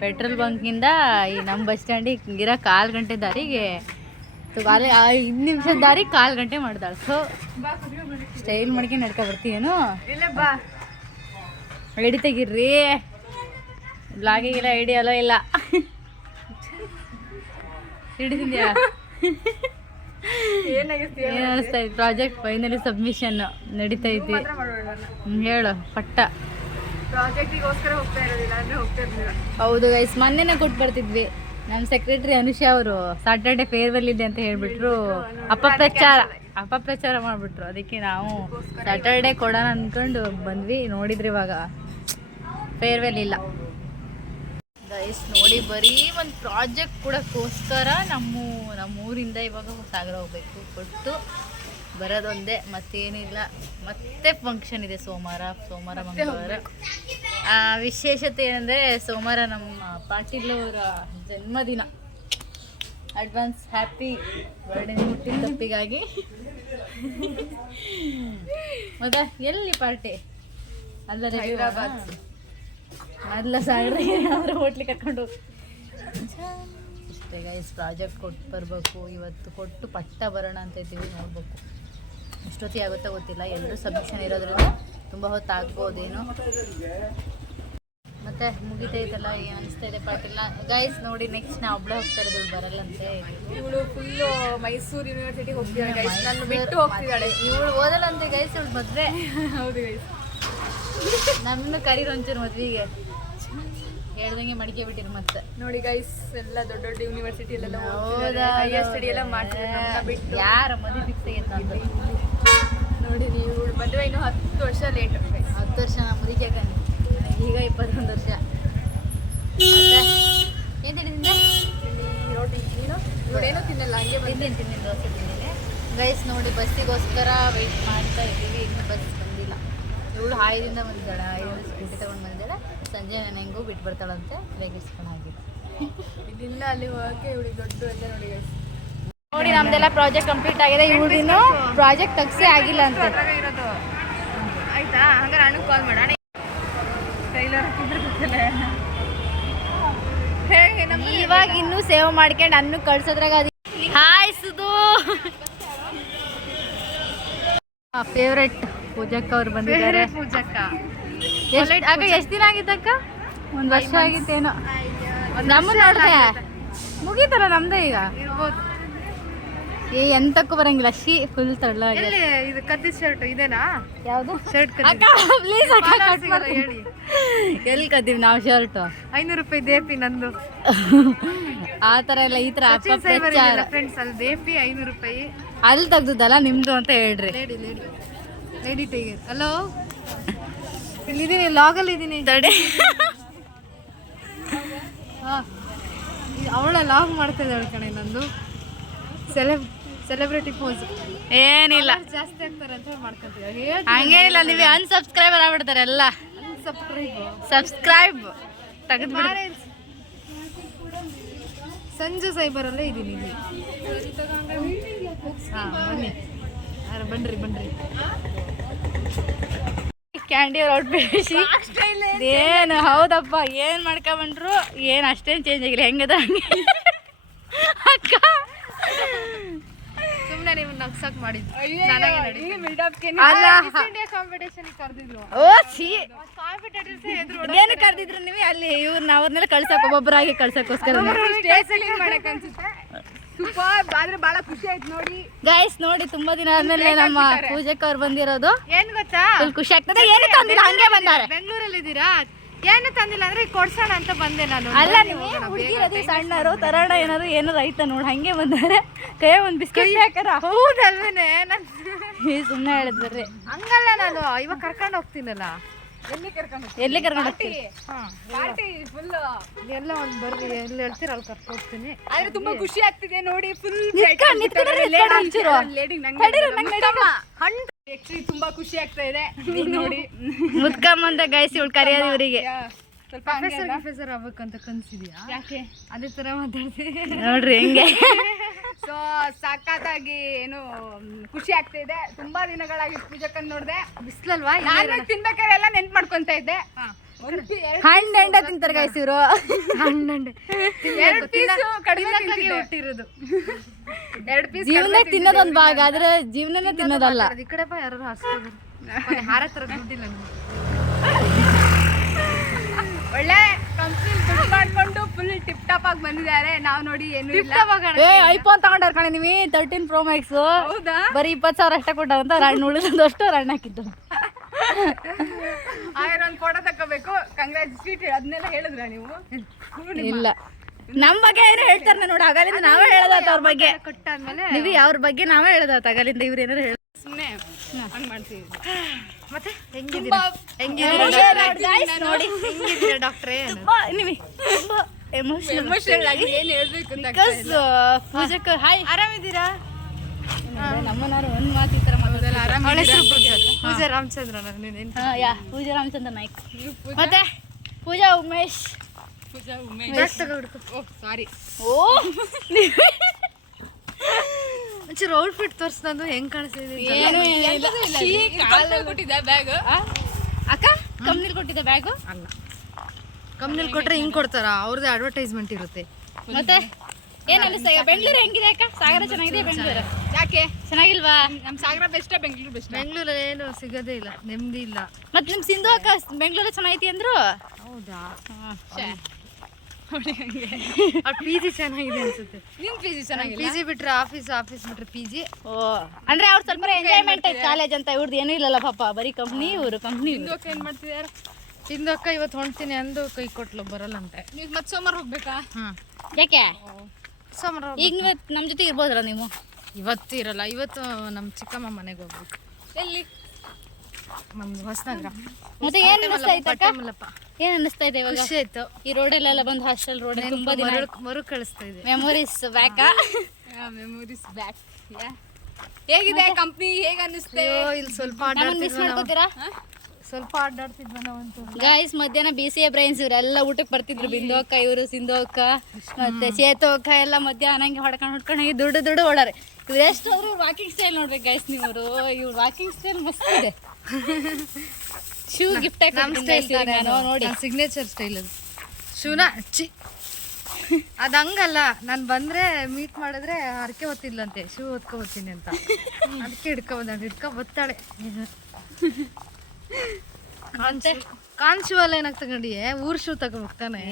Petrol ಬಂಕಿಂದ ಈ ನಮ್ಮ bus ಸ್ಟ್ಯಾಂಡಿಗೆ ಇರೋ 1/4 ಗಂಟೆ ದಾರಿಗೆ 5 ನಿಮಿಷದ ದಾರಿ 1/4 ಗಂಟೆ ಮಾಡ್ದಾಳೆ. ಸೊ ಸ್ಟೈಲ್ ಮಾಡ್ಕೊಂಡು ನಡ್ಕೊಬರ್ತೀಯೇನು? ಬಾ ಐಡಿ ತೆಗಿರ್ರಿ, ಬ್ಲಾಗಿಗೆಲ್ಲ ಐಡಿ ಅಲೋ ಇಲ್ಲ. ಹಿಡಿದಿದ್ಯಾ? ಏನು ಅನಿಸ್ತಾ ಇದೆ? ಪ್ರಾಜೆಕ್ಟ್ ಫೈನಲಿ ಸಬ್ಮಿಷನ್ ನಡೀತೈತಿ. ಹೇಳು ಪಟ್ಟ. ಪ್ರಾಜೆಕ್ಟಿಗೋಸ್ಕರ ಹೋಗ್ತಾ ಇರೋದಿಲ್ಲ ಅಂದ್ರೆ ಹೋಗ್ತಾ ಇರ್ಲಿಲ್ಲ. ಹೌದು ಗೈಸ್, ಮೊನ್ನೆನೇ ಕೊಟ್ಟು ಬರ್ತಿದ್ವಿ. ನಮ್ಮ ಸೆಕ್ರೆಟರಿ ಅನುಷಾ ಅವರು ಸಾಟರ್ಡೆ ಫೇರ್ವೆಲ್ ಇದೆ ಅಂತ ಹೇಳ್ಬಿಟ್ರು, ಅಪಪ್ರಚಾರ ಮಾಡಿಬಿಟ್ರು. ಅದಕ್ಕೆ ನಾವು ಸ್ಯಾಟರ್ಡೆ ಕೊಡೋಣ ಅಂದ್ಕೊಂಡು ಬಂದ್ವಿ. ನೋಡಿದ್ರಿ ಇವಾಗ ಫೇರ್ವೆಲ್ ಇಲ್ಲ ಗೈಸ್. ನೋಡಿ ಬರೀ ಒಂದು ಪ್ರಾಜೆಕ್ಟ್ ಕೊಡೋಕ್ಕೋಸ್ಕರ ನಮ್ಮೂರಿಂದ ಇವಾಗ ಸಾಗರ ಹೋಗ್ಬೇಕು. ಕೊಟ್ಟು ಬರೋದೊಂದೇ, ಮತ್ತೇನಿಲ್ಲ. ಮತ್ತೆ ಫಂಕ್ಷನ್ ಇದೆ ಸೋಮವಾರ ಮಂಗಳವಾರ. ವಿಶೇಷತೆ ಏನಂದರೆ ಸೋಮವಾರ ನಮ್ಮ ಪಾಟೀಲ್ ಅವರ ಜನ್ಮದಿನ. ಅಡ್ವಾನ್ಸ್ ಹ್ಯಾಪಿ ಬರ್ಡೇ ಹುಟ್ಟಿದ ತಪ್ಪಿಗಾಗಿ. ಮತ್ತೆ ಎಲ್ಲಿ ಪಾರ್ಟಿ? ಅಲ್ಲ ಹೈದರಾಬಾದ್, ಅಲ್ಲ ಸಾಗರ ಏನಾದರೂ ಹೋಟ್ಲಿಗೆ ಕರ್ಕೊಂಡು ಹೋಗಿ. ಇಷ್ಟೇ ಗೈಸ್, ಪ್ರಾಜೆಕ್ಟ್ ಕೊಟ್ಟು ಬರಬೇಕು. ಇವತ್ತು ಕೊಟ್ಟು ಪಟ್ಟ ಬರೋಣ ಅಂತ ಇದ್ದೀವಿ. ನೋಡ್ಬೇಕು ಎಷ್ಟೊತ್ತಿ ಆಗುತ್ತಾ ಗೊತ್ತಿಲ್ಲ. ಎಲ್ಲರೂ ಸಬ್ಮಿಷನ್ ಇರೋದ್ರಿಂದ ತುಂಬ ಹೊತ್ತು ಆಗ್ಬೋದೇನು. ಮತ್ತೆ ಮುಗಿತೈತಲ್ಲ, ಏನು ಅನಿಸ್ತಾ ಇದೆ ಪಾಟಿಲ್ಲ ಗೈಸ್. ನೋಡಿ ನೆಕ್ಸ್ಟ್ ನಾ ಒಬ್ಬಳೇ ಹೋಗ್ತಾ ಇರೋದು, ಬರಲ್ಲಂತೆ. ಇವಳು ಫುಲ್ಲು ಮೈಸೂರು ಯೂನಿವರ್ಸಿಟಿಗೆ ಹೋಗ್ತಿದ್ದಾಳೆ ಗೈಸ್. ನಾನು ಬಿಟ್ಟು ಹೋಗ್ತಿದ್ದಾಳೆ. ಇವಳು ಓದಲ್ಲಂತೆ ಗೈಸ್. ಇವಳು ಮದುವೆ. ಹೌದು ಗೈಸ್, ನಮ್ಮನ್ನು ಕರೀರು ಒಂಚೂರು ಮದುವೆಗೆ ಹೇಳ್ದಂಗೆ ಮಡಿಕೆ ಬಿಟ್ಟಿರು. ಮತ್ತೆ ನೋಡಿ ಗೈಸ್, ಎಲ್ಲ ದೊಡ್ಡ ದೊಡ್ಡ ಯೂನಿವರ್ಸಿಟಿ ಎಲ್ಲ ಹೈಯರ್ ಸ್ಟಡಿ ಎಲ್ಲ ಮಾಡ್ತಾರೆ. ಬಿಟ್ಟು ಯಾರ ಮದುವೆ ಫಿಕ್ಸ್ ಆಗೈತೆ ಅಂತ ನೋಡಿ. ನೀವು ಮದುವೆ ಇನ್ನೂ 10 ವರ್ಷ ಲೇಟ್. 10 ವರ್ಷ ನಾ ಮುದುಕೆ ಕಣ್ಣು. ಈಗ 21 ವರ್ಷ. ಏನು ತಿಂದಿದ್ದೆ? ರೋಟಿ. ಇವಳೇನೂ ತಿನ್ನಲ್ಲ, ಹಂಗೆ ತಿಂದಿನಿ ದೋಸೆ ತಿಂದಿನಿ ಗೈಸ್. ನೋಡಿ ಬಸ್ಸಿಗೋಸ್ಕರ ವೆಯ್ಟ್ ಮಾಡ್ತಾ ಇದ್ದೀವಿ. ಇನ್ನೂ ಬಸ್ ಬಂದಿಲ್ಲ. ಇವಳು ಹಾಯದಿಂದ ಬಂದಿದ್ದಾಳೆ. ಹಾಯಿಂದ ಸ್ಕೂಟಿ ತೊಗೊಂಡು ಬಂದಿದ್ದಾಳೆ. ಸಂಜೆ ನಾನು ಹೆಂಗೂ ಬಿಟ್ಟು ಬರ್ತಾಳಂತೆ. ಬೇಗಿಸ್ಕೊಂಡು ಆಗಿದೆ. ಇಲ್ಲಿಂದ ಅಲ್ಲಿ ಹೋಗೋಕ್ಕೆ ಇವಳಿಗೆ ದೊಡ್ಡ ಅಂತ ನೋಡಿ ಗೈಸ್. ನೋಡಿ ನಮ್ದೆಲ್ಲ ಪ್ರಾಜೆಕ್ಟ್ ಕಂಪ್ಲೀಟ್ ಆಗಿದೆ. ಇವಳಿನ್ನು ಪ್ರಾಜೆಕ್ಟ್ ತಗ್ಸೇ ಆಗಿಲ್ಲ ಅಂತ ಇರೋದು. ಆಯ್ತಾ? ಹಂಗಾರೆ ಅಣ್ಣಗೆ ಕಾಲ್ ಮಾಡೋಣ. ಟೈಲರ್ ಹೇಗೆ ಇವಾಗ ಇನ್ನೂ ಸೇವ್ ಮಾಡ್ಕೊಂಡು ಅನ್ನು ಕಳ್ಸೋದ್ರಾಗ ಅದು. ಹಾಯ್ ಸುಧು, ಫೇವ್ರೆಟ್ ಪೂಜಕ್ಕ ಅವ್ರು ಬಂದಿದ್ದಾರೆ. ಪೂಜಕ್ಕ ಎಷ್ಟು ದಿನ ಆಗಿದ್ದಕ್ಕ? 1 ವರ್ಷ ಆಗಿತ್ತೇನೋ. ನಮ್ಮ ನೋಡ್ದೆ ಮುಗೀತಲ್ಲ ನಮ್ದೇ ಈಗ. ಇರ್ಬೋದು. ಎಂತಕ್ಕೂ ಬರಂಗಿಲ್ಲ. ಫುಲ್ ತಳ್ಳಾಗಿ. ಇದು ಕದ್ದಿದ ಶರ್ಟ್ ಇದೇನಾ? ಯಾವುದು ಶರ್ಟ್? ಪ್ಲೀಸ್ ಹೇಳಿ. ಎಲ್ಲಿ ಕದ್ದೀವಿ ನಾವು ಶರ್ಟು? 500 ರೂಪಾಯಿ ದೇಪಿ ನಂದು. ಆ ಥರ ಎಲ್ಲ ಈ ಥರ ಅಪಪ್ರಚಾರ. ಫ್ರೆಂಡ್ಸ್, ಅಲ್ಲಿ ದೇಪಿ 500 ರೂಪಾಯಿ. ಅಲ್ಲಿ ತೆಗ್ದಲ್ಲ ನಿಮ್ದು ಅಂತ ಹೇಳ್ರಿ. Lady tiger. ಹಲೋ, ಇಲ್ಲಿದ್ದೀನಿ, ಲಾಗಲ್ಲಿ ಇದ್ದೀನಿ. ತಡೆ. ಅವಳ ಲಾಗ್ ಮಾಡ್ತಾ ಇದ್ದಾಳೆ ಕಣೆ. ನಂದು ಸೆಲೆಬ್ರಿಟಿ ಪೋಸ್. ಏನಿಲ್ಲ, ಜಾಸ್ತಿ ಆಗ್ತಾರೆ ಅಂತ ಮಾಡ್ಕೊಂತೀವಿ. ಹಂಗೇನಿಲ್ಲ. ನೀವು ಅನ್ಸಬ್ಸ್ಕ್ರೈಬರ್ ಆಗ್ಬಿಡ್ತಾರೆ ಎಲ್ಲ. ಸಬ್ಸ್ಕ್ರೈಬ್ ತೆಗೆದ್ಬಿಡಿ. ಸಂಜು ಸೈಬರಲ್ಲೇ ಇದ್ದೀನಿ ಇಲ್ಲಿ. ಹಾಂ ಬನ್ನಿ, ಬನ್ರಿ. ಕ್ಯಾಂಡಿ ಔಟ್ ಬೇಸಿ ಏನು? ಹೌದಪ್ಪ, ಏನು ಮಾಡ್ಕೊಂಡ್ರು ಏನು ಅಷ್ಟೇನು ಚೇಂಜ್ ಆಗಿಲ್ಲ. ಹೆಂಗದ ಹಂಗೆ ಅಕ್ಕ. ಸುಮ್ಮನೆ ನೀವು ನಗ್ಸಕ್ ಮಾಡಿದ್ದು. ಏನು ಕರೆದಿದ್ರು ನೀವು ಅಲ್ಲಿ? ಇವ್ರನ್ನ ಅವ್ರನ್ನೆಲ್ಲ ಕಳ್ಸಕ್, ಒಬ್ಬೊಬ್ಬರಾಗಿ ಕಳ್ಸಕ್ಕೋಸ್ಕರ. ಆದ್ರೆ ಬಹಳ ಖುಷಿ ಆಯ್ತು ನೋಡಿ ಗೈಸ್. ನೋಡಿ ತುಂಬಾ ದಿನ ಆದ್ಮೇಲೆ ನಮ್ಮ ಪೂಜಕ್ಕ ಅವ್ರು ಬಂದಿರೋದು. ಏನ್ ಗೊತ್ತಾ, ಖುಷಿ ಆಗ್ತದೆ. ಏನು ತಂದಿಲ್ಲ, ಹಂಗೆ ಬಂದಾರೆ. ಬೆಂಗಳೂರಲ್ಲಿ ಇದ್ದೀರಾ? ಏನು ತಂದಿಲ್ಲ ಅಂದ್ರೆ ಕೊಡ್ಸೋಣ ಅಂತ ಬಂದೆ ನಾನು. ಅಲ್ಲ, ನೀವು ಹುಡುಗಿರದಿ ಸಣ್ಣರು ತರೋಣ ಏನಾರು ಐತ ನೋಡಿ, ಹಂಗೆ ಬಂದಾರೆ. ಕೈ ಒಂದು ಬಿಸ್ಕೆಟ್ ಹಾಕಾರ. ಹೌದಲ್ವೇನೆ? ಸುಮ್ಮನೆ ಹೇಳಿದ್ರಿ. ಹಂಗಲ್ಲ, ನಾನು ಇವಾಗ ಕರ್ಕೊಂಡು ಹೋಗ್ತೀನಲ್ಲ. ಎಲ್ಲಿ ಕರ್ಕೊಂಡು ಹೋಗ್ತೀನಿ? ಎಲ್ಲ ಒಂದು ಬರ್ರಿ, ಎಲ್ಲಿ ಹೇಳ್ತೀರ ಅಲ್ಲಿ ಕರ್ಕೊಂಡು ಹೋಗ್ತೀನಿ. ಆದ್ರೆ ತುಂಬಾ ಖುಷಿ ಆಗ್ತಿದೆ ನೋಡಿ. ಫುಲ್ ಆಕ್ಚುಲಿ ತುಂಬಾ ಖುಷಿ ಆಗ್ತಾ ಇದೆ ನೋಡಿ. ಮುದ್ಕಮ್ಮಂತ ಗೈಸ್ ಇವಳು ಕರೆಯೋದು ಇವರಿಗೆ. ಪ್ರೊಫೆಸರ್ ಆಗ್ಬೇಕಂತ ಕನ್ಸಿದ್ಯಾ? ಯಾಕೆ ಅದೇ ತರ ಮಾತಾಡ್ತೀವಿ ನೋಡ್ರಿ ಹೆಂಗೆ. ಸೊ ಸಖತ್ತಾಗಿ ಏನು ಖುಷಿ ಆಗ್ತಾ ಇದೆ. ತುಂಬಾ ದಿನಗಳಾಗಿ ಪೂಜಕ್ಕನ್ ನೋಡ್ದೆ. ಬಿಸ್ಲಲ್ವಾ? ನಾನು ತಿನ್ಬೇಕಾದ್ರೆ ಎಲ್ಲ ನೆನ್ಪು ಮಾಡ್ಕೊಂತ ಇದ್ದೆ. ಹಣ್ಣು ತಿಂತಾರೆ ಗೈಸ್ ಇವರು. ಹಣ್ಣಂಡೆ ಹುಟ್ಟಿರೋದು 2 ಪೀಸ್ ಜೀವನದಾಗ ತಿನ್ನೋದೊಂದು ಭಾಗ ಆದ್ರೆ ಜೀವನನೇ ತಿನ್ನೋದಲ್ಲ. ಈ ಕಡೆ ಬಾ ಯಾರು ಹಾಕ್ಸ್ಕೋದ್ರು ಹಾರ ತರ ದುಡ್ಡಿಲ್ಲ ಒಳ್ಳೆ ಕಂಪ್ನಿ ದುಡ್ಡು ಮಾಡ್ಕೊಂಡು ಫುಲ್ ಟಿಪ್ ಟಾಪ್ ಆಗಿ ಬಂದಿದ್ದಾರೆ. ನಾವು ನೋಡಿ ಏನು ಇಲ್ಲ. ಐಫೋನ್ ತಗೊಂಡಾರ ಕಣೆ ನೀವು 13 Pro Max. ಹೌದಾ? ಬರೀ 20,000 ಅಷ್ಟೇ ಕೊಟ್ಟಾರಂತ ರಣ್ಣು ಉಳಿದಷ್ಟು ರಣ್ಣು ಹಾಕಿದ್ದು. ಹಾಗಾದ್ರೆ ಒಂದು ಫೋಟೋ ತಗೋಬೇಕು. ಕಂಗ್ರಾಚುಲೇಟ್ ಅದನ್ನೆಲ್ಲ ಹೇಳಿದ್ರ ನೀವು? ಇಲ್ಲ ನಮ್ಮ ಬಗ್ಗೆ ಏನೋ ಹೇಳ್ತಾರೆ ನೋಡಿ. ಆಗಲಿಂದ ನಾವೇ ಹೇಳೋದಾತ ಅವ್ರ ಬಗ್ಗೆ. ಕೊಟ್ಟಾದ್ಮೇಲೆ ನೀವು ಅವ್ರ ಬಗ್ಗೆ ನಾವೇ ಹೇಳೋದಾತ. ಆಗಲಿಂದ ಇವ್ರು ಏನಾರು ಹೇಳ ಸುಮ್ಮನೆ ಹಂಗೆ ಮಾಡ್ತೀವಿ. ಮತ್ತೆ ಹೆಂಗಿದ್ದೀರಾ ನೋಡಿ ಡಾಕ್ಟ್ರೇ? ನೀವು ತುಂಬಾ ಎಮೋಷನಲ್ ಆಗಿ ಏನು ಹೇಳ್ಬೇಕು ಅಂತ ಪೂಜಕ್ಕೆ ಹಾಯ್ ಆರಾಮಿದ್ದೀರಾ? ನಮ್ಮನಾರು ಒಂದು ಮಾತು ಈ ಥರ ಮಾತಾಡೋದಲ್ಲ. ಪೂಜಾ ರಾಮಚಂದ್ರ ಯಾ ಪೂಜಾ ರಾಮಚಂದ್ರ ನಾಯ್ಕ್. ಮತ್ತೆ ಪೂಜಾ ಉಮೇಶ್. ಪೂಜಾ ಉಮೇಶ್ ಸಾರಿ. ಓ ಒಂಚೂರು ಔಟ್ಫಿಟ್ ತೋರಿಸ್ದಂದು ಹೆಂಗ್ ಕಾಣಿಸ್ತಿದೆ? ಏನು ಕೊಟ್ಟಿದ್ದೆ ಬ್ಯಾಗ್. ಅಕ್ಕ ಕಂಪ್ನಿಲಿ ಕೊಟ್ಟಿದ್ದೆ ಬ್ಯಾಗು? ಅಲ್ಲ, ಕಂಪ್ನಿಲಿ ಕೊಟ್ರೆ ಹಿಂಗ್ ಕೊಡ್ತಾರ? ಅವ್ರದ್ದು ಅಡ್ವರ್ಟೈಸ್ಮೆಂಟ್ ಇರುತ್ತೆ. ಮತ್ತೆ ಏನ್ ಅನಿಸ್ತಾ? ಬೆಂಗಳೂರು ಹೆಂಗಿದೆ ಅಕ್ಕ? ಸಾಗರ ಚೆನ್ನಾಗಿದೆ ಬೆಂಗಳೂರು? ಯಾಕೆ ಚೆನ್ನಾಗಿಲ್ವಾ? ನಮ್ಮ ಸಾಗರ ಬೆಸ್ಟ್, ಬೆಂಗಳೂರು ಬೆಸ್ಟ್. ಬೆಂಗಳೂರಲ್ಲಿ ಏನು ಸಿಗೋದೇ ಇಲ್ಲ, ನೆಮ್ಮದಿ ಇಲ್ಲ. ಮತ್ತೆ ನಿಮ್ ಸಿಂಧು ಅಕ್ಕ ಬೆಂಗಳೂರು ಚೆನ್ನಾಗೈತಿ ಅಂದ್ರು. ಹೌದಾ? ಪಿ ಜಿ ಚೆನ್ನಾಗಿದೆ ಅನ್ಸುತ್ತೆ. ನಿಮ್ ಪಿ ಜಿ ಚೆನ್ನಾಗಿದೆ? ಪಿ ಜಿ ಬಿಟ್ರೆ ಆಫೀಸ್ ಬಿಟ್ರೆ ಪಿ ಜಿ. ಓ ಅಂದ್ರೆ ಅವ್ರು ಸ್ವಲ್ಪ ಎಂಜಾಯ್ಮೆಂಟ್ ಐತೆ ಕಾಲೇಜ್ ಅಂತ. ಇವ್ರದ್ದು ಏನೂ ಇಲ್ಲಲ್ಲ ಪಾಪ, ಬರೀ ಕಂಪ್ನಿ. ಇವರು ಕಂಪ್ನಿ ಏನ್ ಮಾಡ್ತಿದಾರೆ? ಇಂದು ಅಕ್ಕ ಇವತ್ತು ಹೊಂಡ್ತೀನಿ ಅಂದು ಕೈ ಕೊಟ್ಲು, ಬರಲ್ಲ ಅಂತೆ. ನೀವು ಮತ್ತೆ ಸೋಮವಾರ ಹೋಗ್ಬೇಕಾ? ಯಾಕೆ ಸೋಮವಾರ ಈಗ ನೀವು ನಮ್ಮ ಜೊತೆ ಇರ್ಬೋದಲ್ಲ ನೀವು? ಇವತ್ತು ಇರಲ್ಲ, ಇವತ್ತು ನಮ್ಮ ಚಿಕ್ಕಮ್ಮ ಮನೆಗೆ ಹೋಗ್ಬೇಕು. ಎಲ್ಲಿ? ನಮ್ದು ಹೊಸನಗರ. ಮತ್ತೆ ಏನ್ ಅನಿಸ್ತಾ ಐತಕ್ಕ? ಏನ್ ಅನಿಸ್ತಾ ಇದೆ ಇವಾಗ? ಖುಷಿ ಆಯ್ತು. ಈ ರೋಡಲ್ಲೆಲ್ಲ ಬಂದು ಹಾಸ್ಟೆಲ್ ರೋಡ್ ತುಂಬಾ ದಿನ ಮರು ಕಳಿಸ್ತಾ ಇದೆ. Memories back. Memories back. ಹೇಗಿದೆ ಕಂಪ್ನಿ? ಹೇಗೆ ಅನ್ನಿಸ್ತೆ? ಇಲ್ಲಿ ಸ್ವಲ್ಪ ಮಿಸ್ ಮಾಡ್ಕೋತೀರಾ? ಸ್ವಲ್ಪ ಆಡಾಡ್ತಿದ್ವ ನಾವಂತೂ. ಗೈಸ್ ಮಧ್ಯಾಹ್ನ BCA ಬ್ರೈನ್ಸ್ ಇವರೆಲ್ಲ ಊಟಕ್ಕೆ ಬರ್ತಿದ್ರು. ಬಿಂದು ಅಕ್ಕ, ಇವರು ಸಿಂಧು ಅಕ್ಕ ಮತ್ತೆ ಚೇತು ಅಕ್ಕ ಎಲ್ಲ ಮಧ್ಯಾಹ್ನ ಹಂಗೆ ಹೊಡ್ಕೊಂಡು ದುಡ್ಡು ಓಡಾರೆ. ಇವ್ರು ಎಷ್ಟು ಅವ್ರು ವಾಕಿಂಗ್ ಸ್ಟೈಲ್ ನೋಡ್ಬೇಕು ಗೈಸ್ ನೀವು. ಇವ್ರು ವಾಕಿಂಗ್ ಸ್ಟೈಲ್ ಮಸ್ತ್ ಇದೆ. ಶೂ ಗಿಫ್ಟ್ ನೋಡಿ, ಸಿಗ್ನೇಚರ್ ಸ್ಟೈಲ್ ಅದು. ಶೂನ ಚಿ ಅದು ಹಂಗಲ್ಲ, ನಾನು ಬಂದ್ರೆ ಮೀಟ್ ಮಾಡಿದ್ರೆ ಹರಕೆ ಹೊತ್ತಿಲ್ಲಂತೆ, ಶೂ ಹೊತ್ಕೊ ಬರ್ತೀನಿ ಅಂತ. ಅದಕ್ಕೆ ಹಿಡ್ಕೊ ಬತ್ತಾಳೆ. ಕಾನ್ ಶೂ ಅಲ್ಲ ಏನಾಗ ತಗೊಂಡಿಯೇ? ಊರ್ ಶೂ ತಗೋಬೇಕಾನೆ.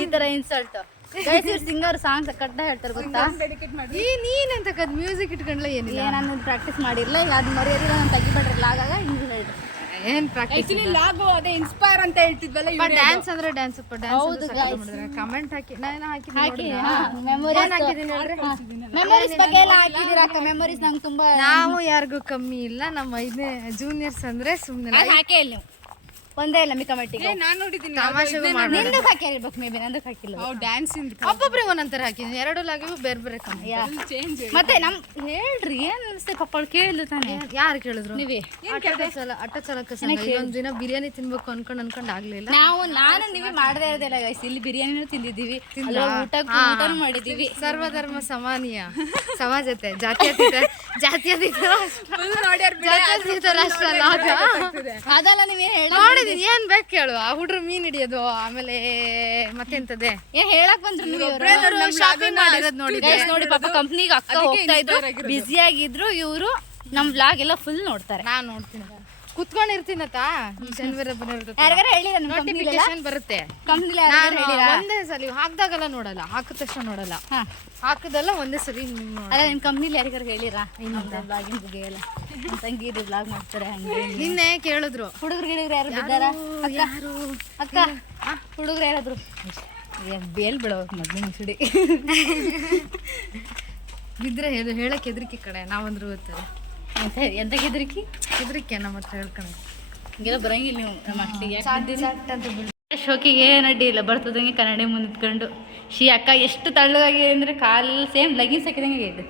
ಈ ತರ ಇನ್ಸಲ್ಟ್. ಸಿಂಗರ್ ಸಾಂಗ್ಸ್ ಕಟ್ಟ ಹೇಳ್ತಾರೆ ಗೊತ್ತಾ? ನೀನೆಂತ ಮ್ಯೂಸಿಕ್ ಇಟ್ಕೊಂಡ್ಲ ಏನಿಲ್ಲ? ನಾನು ಪ್ರಾಕ್ಟೀಸ್ ಮಾಡಿರ್ಲ, ಅದು ಮರ್ಯಾದಿಲ್ಲ. ನಾನು ತೆಗಿಬೇಡ್ರಲ್ಲ ಆಗಾಗ ಹಿಂಗೆ ಹೇಳ್ರಿ. ಏನ್ ಪ್ರಾಕ್ಟೀಸ್ ಲಾಗು ಅದೇ ಇನ್ಸ್ಪೈರ್ ಅಂತ ಹೇಳ್ತಿದ್ವಲ್ಲ. ಡ್ಯಾನ್ಸ್ ಅಂದ್ರೆ ಡ್ಯಾನ್ಸ್ ಅಪ್ಪ. ಹೌದು ಕಮೆಂಟ್ ಹಾಕಿ ನಾನು ಹಾಕಿ ಮೆಮೊರೀಸ್ ಬಗ್ಗೆ ಎಲ್ಲ ಹಾಕಿದ್ದೀರಾ ಅಕ್ಕ? ಮೆಮೊರೀಸ್ ನಂಗೆ ತುಂಬಾ. ನಾವು ಯಾರಿಗೂ ಕಮ್ಮಿ ಇಲ್ಲ, ನಮ್ಮ 5ನೇ ಜೂನಿಯರ್ಸ್ ಅಂದ್ರೆ ಸುಮ್ಮನೆ ಹಾಕೇ ಇಲ್ಲ ನೀವು ಒಂದೇ ಇಲ್ಲ. ಮಿ ಕಮೆಂಟಿಗೆ ನಾನು ನೋಡಿದ್ದೀನಿ. ನಿಂದು ಹಾಕಿರ್ಬೇಕು, ಮೇ ಬಿ ನಂದು ಹಾಕಿಲ್ಲ. ಡ್ಯಾನ್ಸ್ ಒಬ್ಬೊಬ್ರಿಗೆ ಒಂದೊಂಥರ ಹಾಕಿದ್ದೀನಿ. 2 ಲಾಗಿವು ಬೇರೆ ಬೇರೆ ಕಮ್ಮಿ. ಮತ್ತೆ ನಮ್ ಹೇಳ್ರಿ ಏನ್ ಅನಿಸ್ತೇ ಪಾಪ ಕೇಳಿದ್ರು ತಾನೆ. ಯಾರು ಕೇಳಿದ್ರು? ನೀವೇ ಆಟೋ ಚಾಲಕ ಒಂದ್ ದಿನ ಬಿರಿಯಾನಿ ತಿನ್ಬೇಕು ಅನ್ಕೊಂಡ್ ಆಗ್ಲಿಲ್ಲ. ನಾನು ನೀವೇ ಮಾಡದೇ ಇರೋದಿಲ್ಲ ಗೈಸ್. ಇಲ್ಲಿ ಬಿರಿಯಾನಿನೂ ತಿಂದಿದ್ದೀವಿ, ಊಟನೂ ಮಾಡಿದೀವಿ. ಸರ್ವಧರ್ಮ ಸಮಾನೀಯ ಸಮಾಜತೆ ಜಾತ್ಯತೀತ ರಾಷ್ಟ್ರ ಅದಲ್ಲ ನೀವೇ ಹೇಳಿ. ಏನ್ ಬೇಕು ಹೇಳು? ಆ ಹುಡ್ರು ಮೀನ್ ಹಿಡಿಯೋದು, ಆಮೇಲೆ ಮತ್ತೆಂತದೆ ಏನ್ ಹೇಳಕ್ ಬಂದ್ರು ನೀವು? ಶಾಪಿಂಗ್ ಮಾಡಿರೋದು ನೋಡಿ ನೋಡಿ ಪಾಪ ಕಂಪ್ನಿಗೆ ಅಕ್ಕ ಹೋಗ್ತಾ ಇದ್ರು, ಬ್ಯುಸಿ ಆಗಿದ್ರು. ಇವರು ನಮ್ ವ್ಲಾಗ್ ಎಲ್ಲ ಫುಲ್ ನೋಡ್ತಾರೆ. ನಾನ್ ನೋಡ್ತೀನಿ, ಕುತ್ಕೊಂಡಿರ್ತೀನತ್ತ. ಶನಿವಾರ ಯಾರಿಗಾರ ಹೇಳಿರ ನೋಟಿಫಿಕೇಶನ್ ಬರುತ್ತೆ ಕಂಪ್ನಿಲಿ? ಒಂದೇ ಸಲ ಹಾಕ್ದಾಗೆಲ್ಲ ನೋಡಲ್ಲ, ಹಾಕಿದ ತಕ್ಷಣ ನೋಡಲ್ಲ. ಹಾಕದಲ್ಲ ಒಂದೇ ಸರಿ. ಅಲ್ಲ ನಿಮ್ ಕಂಪ್ನಿಲಿ ಯಾರಿಗಾರ ಹೇಳಿರಾ ಬ್ಲಾಗಿಂಗ್ ಬಗ್ಗೆ ಎಲ್ಲ? ತಂಗಿರಿ ಬ್ಲಾಗ್ ಮಾಡ್ತಾರೆ ಹಂಗೆ. ನಿನ್ನೆ ಕೇಳಿದ್ರು ಹುಡುಗರು ಯಾರು ಬಿದ್ದಾರ ಅಕ್ಕ? ಹುಡುಗರು ಯಾರಾದ್ರು ಬೇಲ್ ಬಿಡೋ ಮೊದ್ಲು ಮುಸುಡಿ ಬಿದ್ರೆ ಹೇಳಕ್ ಹೆದರಿಕೆ ಕಡೆ. ನಾವಂದ್ರು ಗೊತ್ತಾರೆ ಎಂತ ಹೆದರಿಕೆ ನಮ್ಮ ಹತ್ರ ಹೇಳ್ಕೊಂಡು ಹಿಂಗೆಲ್ಲ ಬರಂಗಿಲ್ಲ ನೀವು ನಮ್ಮ ಅಷ್ಟಿಗೆ. ಶೋಕಿಗೆ ಏನು ಅಡ್ಡಿ ಇಲ್ಲ, ಬರ್ತದಂಗೆ ಕನ್ನಡಿ ಮುಂದೆ ನಿಂತ್ಕೊಂಡು. ಅಕ್ಕ ಎಷ್ಟು ತಳ್ಳಗಾಗಿದೆ ಅಂದರೆ ಕಾಲು ಸೇಮ್ ಲಗಿನ್ಸ್ ಹಾಕಿದಂಗೆ ಇದೆ.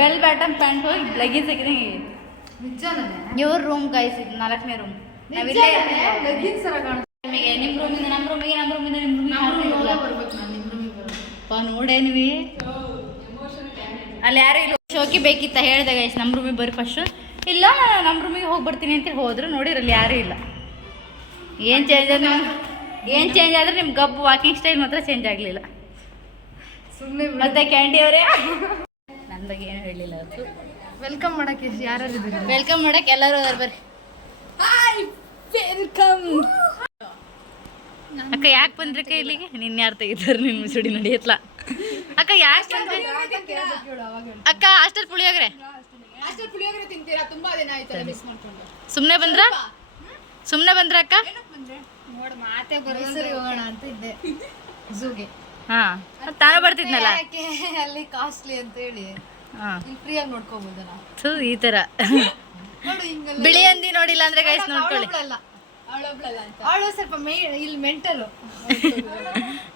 ಬೆಲ್ ಬ್ಯಾಟಮ್ ಪ್ಯಾಂಟ್ ಹೋಗಿ ಲಗಿನ್ಸ್ ಹಾಕಿದಂಗೆ ಇದೆ. ಇವ್ರ ರೂಮ್ ಗೈಸ್, ಇದು 4ನೇ ರೂಮ್. ನಾವಿಲ್ಲೇ ನಿಮ್ಮ ರೂಮಿಂದ ನಮ್ಮ ರೂಮಿಗೆ ನೋಡೇನ್ವಿ. ಅಲ್ಲಿ ಯಾರು ಇಲ್ಲ. ಶೋಕಿ ಬೇಕಿತ್ತ ಹೇಳ್ದೆ ಗೈಸ್ ನಮ್ಮ ರೂಮಿಗೆ ಬರ್ರಿ ಫಸ್ಟ್. ಇಲ್ಲ ನಮ್ಮ ರೂಮಿಗೆ ಹೋಗಿ ಬರ್ತೀನಿ ಅಂತೇಳಿ ಹೋದ್ರು, ನೋಡಿರಲ್ಲಿ ಯಾರೂ ಇಲ್ಲ. ಏನು ಚೇಂಜ್ ಆದ್ರೆ ನಿಮ್ಮ ಗಬ್ಬು ವಾಕಿಂಗ್ ಸ್ಟೈಲ್ ಮಾತ್ರ ಚೇಂಜ್ ಆಗಲಿಲ್ಲ. ಸುಮ್ಮನೆ ಮತ್ತೆ ಕ್ಯಾಂಡಿ ಅವರೇ ನನ್ನ ಬಗ್ಗೆ ಏನು ಹೇಳಲಿಲ್ಲ ಅವತ್ತು. ವೆಲ್ಕಮ್ ಮಾಡಕ್ಕೆ ಯಾರು ಇದ್ದೀರಿ? ವೆಲ್ಕಮ್ ಮಾಡಕ್ಕೆ ಎಲ್ಲರೂ ಅದಾರ ಬರ್ರಿ. ವೆಲ್ಕಮ್ ಅಕ್ಕ. ಯಾಕೆ ಬಂದ್ರಕ್ಕ ಇಲ್ಲಿಗೆ? ನಿನ್ನ ಯಾರು ತೆಗಿತಾರೆ ನಿನ್ನ ಮುಸುಡಿ ನಡೆಯತ್ಲ ಅಕ್ಕ? ಯಾಕೆ ಬಂದ್ರಿ ಅಕ್ಕ? ಹಾಸ್ಟೆಲ್ ಪುಳಿಯೋಗರೆ ತಿಂತೀರಾ? ತುಂಬಾ ದಿನ ಆಯ್ತು ಮಿಸ್ ಮಾಡ್ಕೊಂಡು. ಸುಮ್ಮನೆ ಬಂದ್ರ ಅಕ್ಕ? ನೋಡ್ ಮಾತೆ ಬರೋಸರಿ ಹೋಗೋಣ ಅಂತ ಇದ್ದೆ ಝೂಗೆ. ಹಾ ತಾನೇ ಬರ್ತಿದ್ನಲ್ಲ. ಅಲ್ಲಿ ಕಾಸ್ಟ್ಲಿ ಅಂತ ಹೇಳಿ ಹಾ ಇಲ್ಲಿ ಫ್ರೀಯಾಗಿ ನೋಡ್ಕೋಬಹುದು ನಾವು. ಈ ತರ ನೋಡು ಹಿಂಗೆಲ್ಲ. ಬಿಳಿ ಹಂದಿ ನೋಡಿಲ್ಲ ಅಂದ್ರೆ ಗೈಸ್ ನೋಡ್ಕೊಳ್ಳಿ. ಅವಳೊಬ್ಳಲ್ಲ ಅಂತ. ಅವಳು ಸ್ವಲ್ಪ ಇಲ್ಲಿ ಮೆಂಟಲು.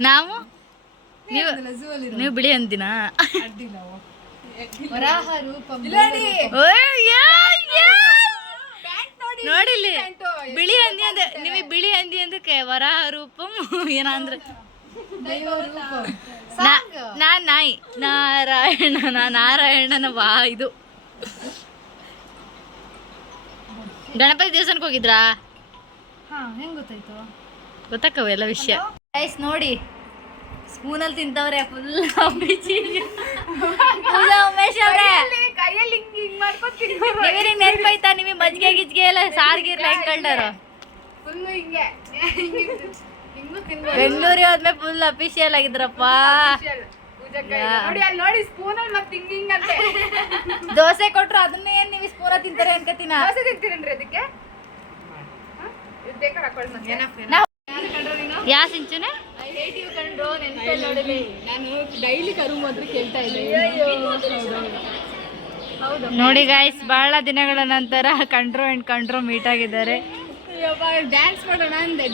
ನಾವು ಝೂ ಅಲ್ಲಿ ನೀವು ಬಿಳಿ ಹಂದಿನ ಅಡ್ಡಿ ನಾವು ವರಾಹ ರೂಪಂ. ನೋಡಿಲ್ಲಿ ಬಿಳಿ ಹಂದಿ ಅಂದ ನಿಮಗೆ ಬಿಳಿ ಹಂದಿ ಅಂದಕ್ಕೆ ವರಾಹ ರೂಪಂ ಏನಂದ್ರೆ ನಾನ್ ನಾಯಿ ನಾರಾಯಣನ ಇದು. ಗಣಪತಿ ದೇವಸ್ಥಾನಕ್ಕೆ ಹೋಗಿದ್ರಾ? ಹಾ ಹೆಂಗ್ ಗೊತ್ತಾಯ್ತು? ಗೊತ್ತಾಕವ ಎಲ್ಲ ವಿಷಯ. ಗೈಸ್ ನೋಡಿ ಸ್ಪೂನಲ್ಲಿ ತಿಂತವ್ರೆ ಫುಲ್ ಉಮೇಶ್ ಅವ್ರೆ. ನಿಮಗೆ ನೆನಪೈತಾ? ನಿಮಗೆ ಮಜ್ಜಿಗೆ ಗಿಜ್ಗೆ ಎಲ್ಲ ಸಾರ್ಗಿರ್ಲ ಹೆಂಗ್ ಕಂಡಾರ? ಬೆಂಗಳೂರಿಗೆ ಹೋದ್ಮೇಲೆ ಫುಲ್ ಅಫಿಷಿಯಲ್ ಆಗಿದ್ರಪ್ಪ. ದೋಸೆ ಕೊಟ್ರು ಅದನ್ನೇ ನೀವು ಸ್ಪೂನ ತಿಂತಾರೆ ಅನ್ಕತಿನ. ಯಾ ಸಿಂಚುನೆ ನೋಡಿ ಗಾಯ್ಸ್, ಬಹಳ ದಿನಗಳ ನಂತರ ಕಂಡ್ರೋ ಮೀಟ್ ಆಗಿದ್ದಾರೆ. ಡ್ಯಾನ್ಸ್ ಮಾಡೋಣ ಅಂದೆ.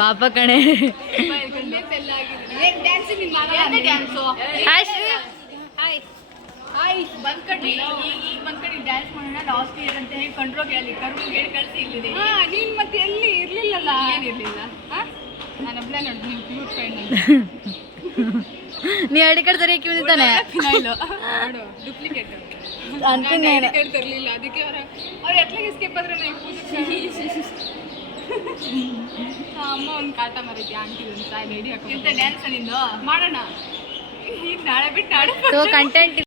ಪಾಪ ಕಣೆ. ಬಂದ್ಕಂಡು ಡ್ಯಾನ್ಸ್ ಮಾಡೋಣ ಲಾಸ್ಟ್ ಇಯರ್ ಅಂತ ಹೇಳಿ ಕಂಡ್ರೋಗೆ ಅಲ್ಲಿ ಹೇಳಿ ಕಳಿಸಿ ಇಲ್ಲಿದೆ. ನೀನ್ ಮತ್ತೆ ಎಲ್ಲಿ ಇರ್ಲಿಲ್ಲಲ್ಲ? ಏನಿರ್ಲಿಲ್ಲ. ನಾನು ಒಬ್ಳೆ ನೋಡಿ ನಿಮ್ ಕ್ಯೂಟ್ ಫ್ರೆಂಡ್. ನೀ ಐಡಿ ಕಾರ್ಡ್ ಸರಿಯಾಗಿ ಬಂದಿದ್ದಾನೆ ಡೂಪ್ಲಿಕೇಟ್ ಅಂತೀನಿ. ತರ್ಲಿಲ್ಲ ಅದಕ್ಕೆ ಅವ್ರು ಎಟ್ಲಾಗ ಎಸ್ಕೇಪ್ ಆದ್ರೆ ಅಮ್ಮ ಒಂದು ಕಾಟ ಮರೈತಿ ಆಂಟಿ ಒಂದು ಸಾಯಿ ರೆಡಿ ಹಾಕಿ ಡ್ಯಾನ್ಸ್ ನಿಂದು ಮಾಡೋಣ. ಈಗ ನಾಳೆ ಬಿಟ್ಟು ನಾಳೆ ಕಂಟೆಂಟ್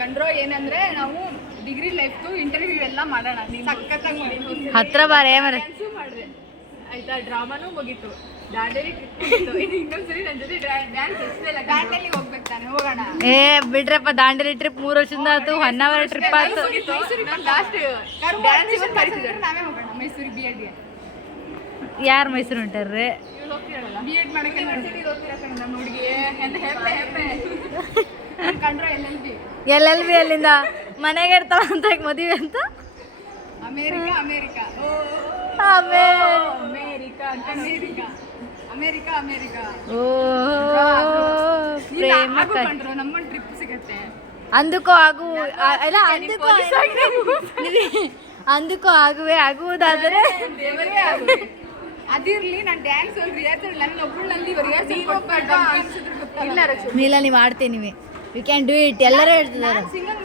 ಕಂಡ್ರೋ ಏನಂದ್ರೆ ನಾವು ಡಿಗ್ರಿ ಲೈಫ್ದು ಇಂಟರ್ವ್ಯೂ ಎಲ್ಲ ಮಾಡೋಣ. ಸಖತ್ತಾಗಿ ಮಾಡಿ ಹತ್ರ ಬಾರೇ ಮರೆ ಮಾಡ್ರೆ ಆಯ್ತಾ. ಡ್ರಾಮಾನೂ ಮುಗೀತು, ದಾಂಡೇಲಿ ಇನ್ನೊಂದ್ಸರಿ ನನ್ನ ಜೊತೆ ಡ್ಯಾನ್ಸ್ ಎಷ್ಟೆಲ್ಲ ದಾಂಡೇಲಿಗೆ ಹೋಗ್ಬೇಕು ತಾನೆ, ಹೋಗೋಣ. ಏ ಬಿಡ್ರಪ್ಪ, ದಾಂಡೇಲಿ ಟ್ರಿಪ್ 3 ವರ್ಷದಿಂದ ಆಯ್ತು, ಹೊನ್ನಾವರ ಟ್ರಿಪ್ ಆಯ್ತು. ನಾವೇ ಹೋಗೋಣ ಮೈಸೂರಿಗೆ BEd. ಯಾರು ಮೈಸೂರು ಹೊಂಟಾರ್ರಿ? BEd ಮಾಡಕ್ಕೆ ನಮ್ಮ ಹುಡುಗಿ ಹೆಮ್ಮೆ ಕಂಡ್ರೆ LLB ಅಲ್ಲಿಂದ ಮನೆಗೆ ಇರ್ತಾಳ ಅಂತ ಮದುವೆ ಅಂತ ಅಮೇರಿಕಾ ಓ ಪ್ರೇಮ ನಮ್ಮ ಟ್ರಿಪ್ ಸಿಗತ್ತೆ. ಅಂದಕ್ಕೂ ಆಗು ಅಲ್ಲ ಅಂದಕ್ಕೂ ಆಗುವುದಾದರೆ ಅದಿರ್ಲಿ. ನಾನು ಡ್ಯಾನ್ಸ್ ಒಂದು ರಿಹರ್ಸಲ್ ನನ್ನ ಒಬ್ಬಳಲ್ಲಿ ರಿಹರ್ಸಲ್ ಇಲ್ಲ ನೀಲ ನೀವು ಆಡ್ತೀನಿ. You can do it. ಎಲ್ಲರೂ ಹೇಳ್ತಿದ್ದಾರೆ. ಸಿಂಗಲ್